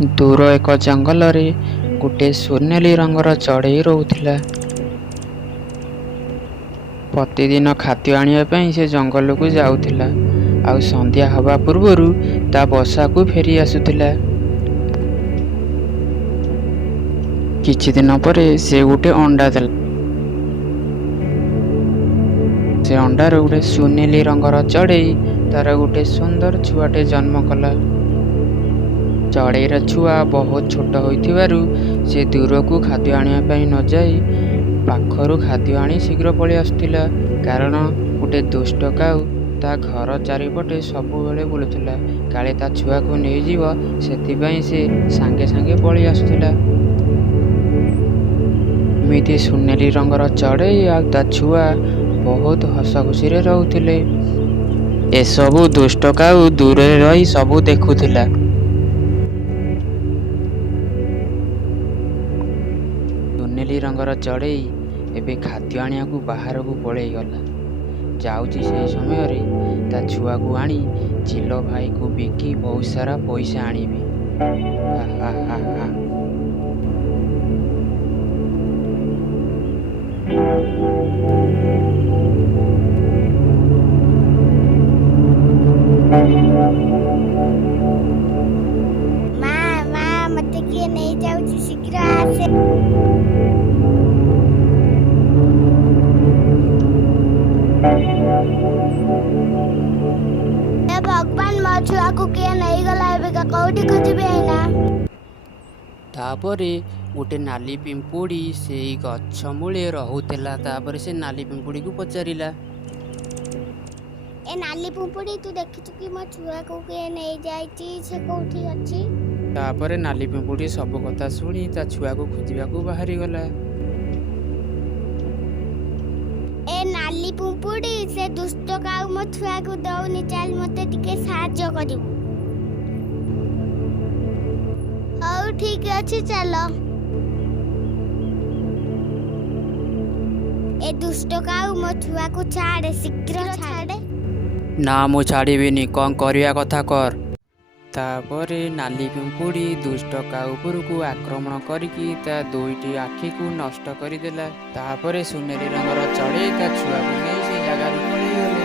ଦୂର ଏକ ଜଙ୍ଗଲରେ ଗୋଟିଏ ସୁନେଲି ରଙ୍ଗର ଚଢ଼େଇ ରହୁଥିଲା। ପ୍ରତିଦିନ ଖାଦ୍ୟ ଆଣିବା ପାଇଁ ସେ ଜଙ୍ଗଲକୁ ଯାଉଥିଲା, ଆଉ ସନ୍ଧ୍ୟା ହେବା ପୂର୍ବରୁ ତା ବସାକୁ ଫେରି ଆସୁଥିଲା। କିଛି ଦିନ ପରେ ସେ ଗୋଟେ ଅଣ୍ଡା ଦେଲା। ସେ ଅଣ୍ଡାରୁ ଗୋଟେ ସୁନେଲି ରଙ୍ଗର ଚଢ଼େଇ ତାର ଗୋଟେ ସୁନ୍ଦର ଛୁଆଟେ ଜନ୍ମ କଲା। ଚଢ଼େଇର ଛୁଆ ବହୁତ ଛୋଟ ହୋଇଥିବାରୁ ସେ ଦୂରକୁ ଖାଦ୍ୟ ଆଣିବା ପାଇଁ ନ ଯାଇ ପାଖରୁ ଖାଦ୍ୟ ଆଣି ଶୀଘ୍ର ପଳେଇ ଆସୁଥିଲା। କାରଣ ଗୋଟେ ଦୁଷ୍ଟ କାଉ ତା ଘର ଚାରିପଟେ ସବୁବେଳେ ବୁଲୁଥିଲା, କାଳେ ତା ଛୁଆକୁ ନେଇଯିବ, ସେଥିପାଇଁ ସେ ସାଙ୍ଗେ ସାଙ୍ଗେ ପଳେଇ ଆସୁଥିଲା। ଏମିତି ସୁନେଲି ରଙ୍ଗର ଚଢ଼େଇ ଆଉ ତା ଛୁଆ ବହୁତ ହସ ଖୁସିରେ ରହୁଥିଲେ। ଏସବୁ ଦୁଷ୍ଟ କାଉ ଦୂରରେ ରହି ସବୁ ଦେଖୁଥିଲା। ସୁନେଲି ରଙ୍ଗର ଚଢ଼େଇ ଏବେ ଖାଦ୍ୟ ଆଣିବାକୁ ବାହାରକୁ ପଳେଇ ଗଲା। ଯାଉଛି ସେହି ସମୟରେ ତା ଛୁଆକୁ ଆଣି ଚିଲ ଭାଇକୁ ବିକି ବହୁତ ସାରା ପଇସା ଆଣିବି। ହା ହା ହା ହା। ମା ମା ମତେ କିଏ ନେଇଯାଉଛି, ଶୀଘ୍ର ଆସେ। ହେ ଭଗବାନ, ମୋ ଛୁଆକୁ କିଏ ନେଇଗଲା, ଏବେ କୋଉଠି ଖୋଜିବି ଏଇନା। ତାପରେ ଗୋଟେ ନାଲି ପିମ୍ପୁଡ଼ି ସେଇ ଗଛ ମୂଳେ ରହୁଥିଲା। ତାପରେ ସେ ନାଲି ପିମ୍ପୁଡ଼ିକୁ ପଚାରିଲା, ଏ ନାଲି ପିମ୍ପୁଡ଼ି, ତୁ ଦେଖିଛୁ କି ମୋ ଛୁଆକୁ କିଏ ନେଇଯାଇଛି, ସେ କୋଉଠି ଅଛି? ତାପରେ ନାଲି ପିମ୍ପୁଡ଼ି ସବୁ କଥା ଶୁଣି ତା ଛୁଆକୁ ଖୋଜିବାକୁ ବାହାରିଗଲା। ଏ ନାଲି ପିମ୍ପୁଡ଼ି, ସେ ଦୁଷ୍ଟ କାଉ ମୋ ଛୁଆକୁ ଦଉନି, ଚାଲ ମତେ ଟିକେ ସାହାଯ୍ୟ କରିବୁ। ହଉ ଠିକ ଅଛି, ଚାଲ। ଏ ଦୁଷ୍ଟ କାଉ ମୋ ଛୁଆକୁ ଛାଡ଼େ, ଶୀଘ୍ର ଛାଡ଼େ। ନା, ମୁଁ ଛାଡ଼ିବିନି, କ'ଣ କରିବା କଥା କର। ତାପରେ ନାଲି ପିମ୍ପୁଡ଼ି ଦୁଷ୍ଟ କାଉ ଉପରକୁ ଆକ୍ରମଣ କରିକି ତା ଦୁଇଟି ଆଖିକୁ ନଷ୍ଟ କରିଦେଲା। ତାପରେ ସୁନେଲି ରଙ୍ଗର ଚଢ଼େଇ ତା ଛୁଆକୁ ନେଇ ସେ ଜାଗାରୁ ପଳେଇଗଲେ।